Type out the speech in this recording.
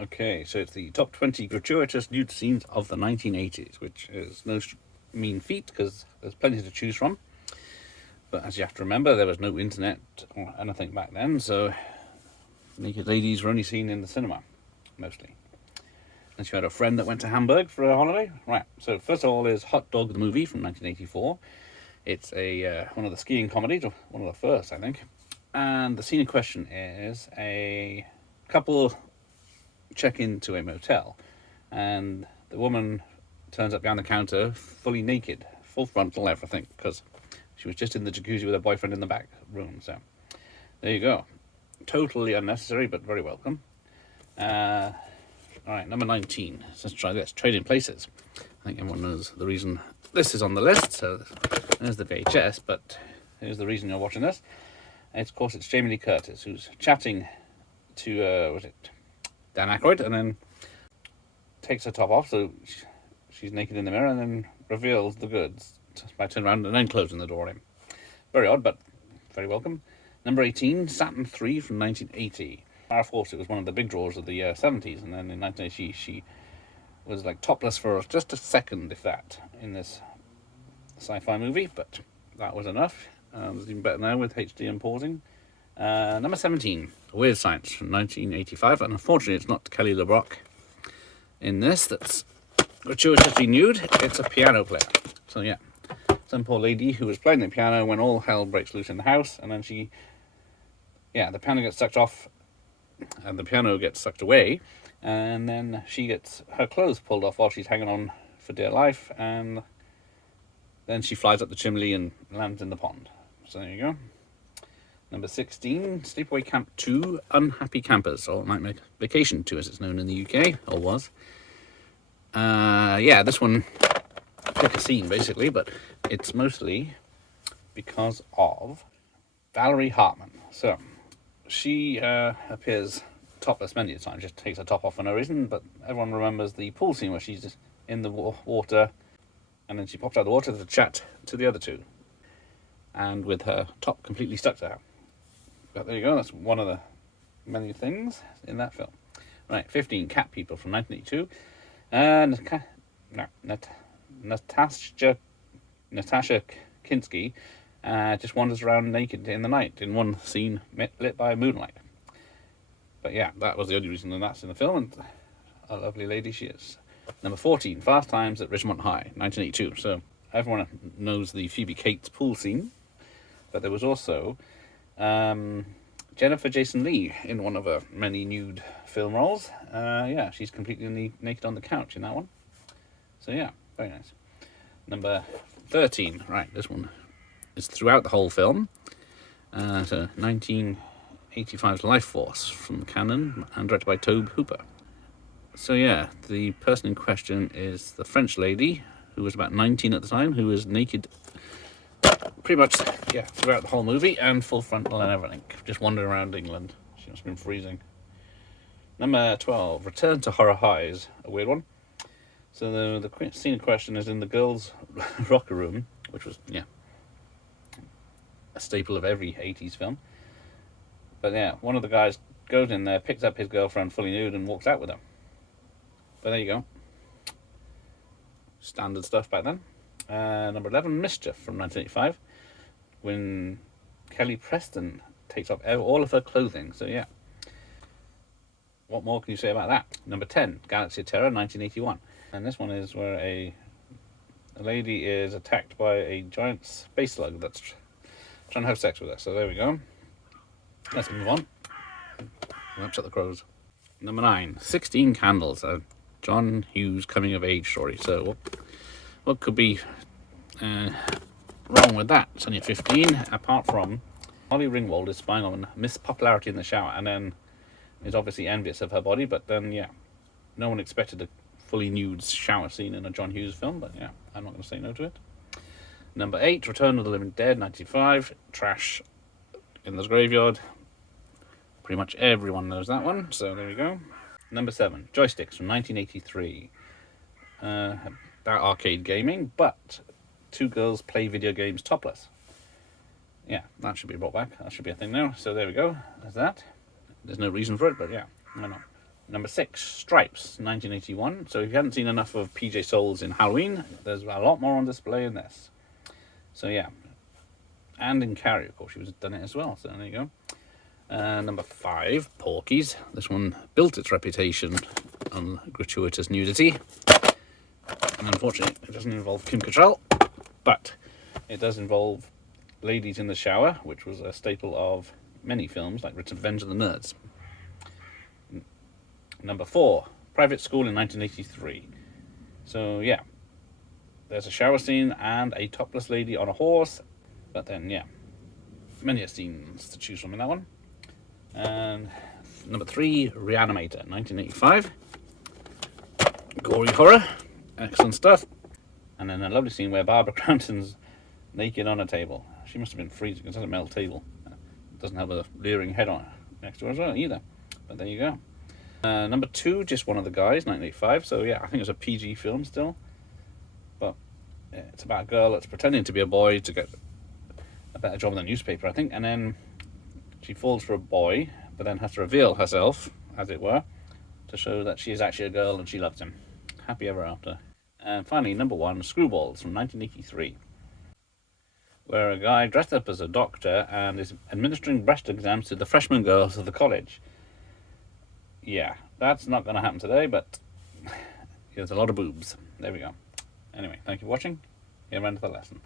Okay, so it's the top 20 gratuitous nude scenes of the 1980s, which is no mean feat because there's plenty to choose from. But as you have to remember, there was no internet or anything back then, so naked ladies were only seen in the cinema, mostly. And she had a friend that went to Hamburg for a holiday. Right, so first of all is Hot Dog the movie from 1984. It's a one of the skiing comedies, or one of the first, I think. And the scene in question is a couple check into a motel, and the woman turns up behind the counter fully naked, full frontal everything, because she was just in the jacuzzi with her boyfriend in the back room. So there you go. Totally unnecessary, but very welcome. All right, number 19. Let's try this. Trading Places. I think everyone knows the reason this is on the list. So there's the VHS, but here's the reason you're watching this. And of course, it's Jamie Lee Curtis, who's chatting to, Dan Aykroyd, and then takes her top off, so she's naked in the mirror, and then reveals the goods by turning around and then closing the door on him. Very odd, but very welcome. Number 18, Saturn III from 1980. Farrah Fawcett was one of the big draws of the 70s, and then in 1980 she was like topless for just a second, if that, in this sci-fi movie, but that was enough. It's even better now with HD and pausing. Number 17, Weird Science from 1985, and unfortunately it's not Kelly LeBrock in this that's gratuitously nude. It's a piano player. So yeah, some poor lady who was playing the piano when all hell breaks loose in the house, and then the piano gets sucked off and the piano gets sucked away, and then she gets her clothes pulled off while she's hanging on for dear life, and then she flies up the chimney and lands in the pond. So there you go. Number 16, Sleepaway Camp 2, Unhappy Campers, or Night Vacation 2 as it's known in the UK, or was. This one, pick a scene basically, but it's mostly because of Valerie Hartman. So, she appears topless many times, just takes her top off for no reason, but everyone remembers the pool scene where she's just in the water, and then she pops out of the water to chat to the other two, and with her top completely stuck to her. But there you go, that's one of the many things in that film. Right, 15, Cat People from 1982. Natasha Kinski just wanders around naked in the night in one scene lit by moonlight. But yeah, that was the only reason that that's in the film, and a lovely lady she is. Number 14, Fast Times at Ridgemont High, 1982. So everyone knows the Phoebe Cates pool scene, but there was also Jennifer Jason Leigh in one of her many nude film roles. She's completely naked on the couch in that one. So yeah, very nice. Number 13, right, this one is throughout the whole film. 1985's Life Force from Canon and directed by Tobe Hooper. So yeah, the person in question is the French lady who was about 19 at the time, who was naked pretty much, throughout the whole movie, and full frontal and everything. Just wandering around England. She must have been freezing. Number 12, Return to Horror Highs, a weird one. So the scene in question is in the girls' locker room, which was, a staple of every 80s film. But yeah, one of the guys goes in there, picks up his girlfriend fully nude, and walks out with her. But there you go. Standard stuff back then. Number 11, Mischief from 1985, when Kelly Preston takes off all of her clothing. So yeah, what more can you say about that? Number 10, Galaxy of Terror, 1981. And this one is where a lady is attacked by a giant space slug that's trying to have sex with her. So there we go. Let's move on. Let's shut the crows. Number 9, 16 Candles, a John Hughes coming of age story. So what could be wrong with that? It's only a 15, apart from Molly Ringwald is spying on Miss Popularity in the shower, and then is obviously envious of her body, but then no one expected a fully nude shower scene in a John Hughes film, but yeah, I'm not going to say no to it. Number 8, Return of the Living Dead, 1995, trash in the graveyard. Pretty much everyone knows that one, so there we go. Number 7, Joysticks from 1983. About arcade gaming, but two girls play video games topless. Yeah, that should be brought back. That should be a thing now. So there we go. There's that. There's no reason for it, but yeah, why not? Number 6, Stripes, 1981. So if you hadn't seen enough of PJ Souls in Halloween, there's a lot more on display in this. So yeah, and in Carrie, of course, she was done it as well. So there you go. Number 5, Porky's. This one built its reputation on gratuitous nudity. And unfortunately, it doesn't involve Kim Cattrall, but it does involve ladies in the shower, which was a staple of many films like Revenge of the Nerds. Number 4, Private School in 1983. So yeah, there's a shower scene and a topless lady on a horse, but then yeah, many scenes to choose from in that one. And number 3, Reanimator, 1985. Gory horror, excellent stuff. And then a lovely scene where Barbara Crampton's naked on a table. She must have been freezing because it's a metal table. It doesn't have a leering head on it next to her as well either. But there you go. Number 2, Just One of the Guys, 1985. So yeah, I think it's a PG film still. But yeah, it's about a girl that's pretending to be a boy to get a better job in the newspaper, I think. And then she falls for a boy, but then has to reveal herself, as it were, to show that she is actually a girl and she loves him. Happy ever after. And finally, number 1, Screwballs from 1983. Where a guy dressed up as a doctor and is administering breast exams to the freshman girls of the college. Yeah, that's not going to happen today, but there's a lot of boobs. There we go. Anyway, thank you for watching. Here, end of the lesson.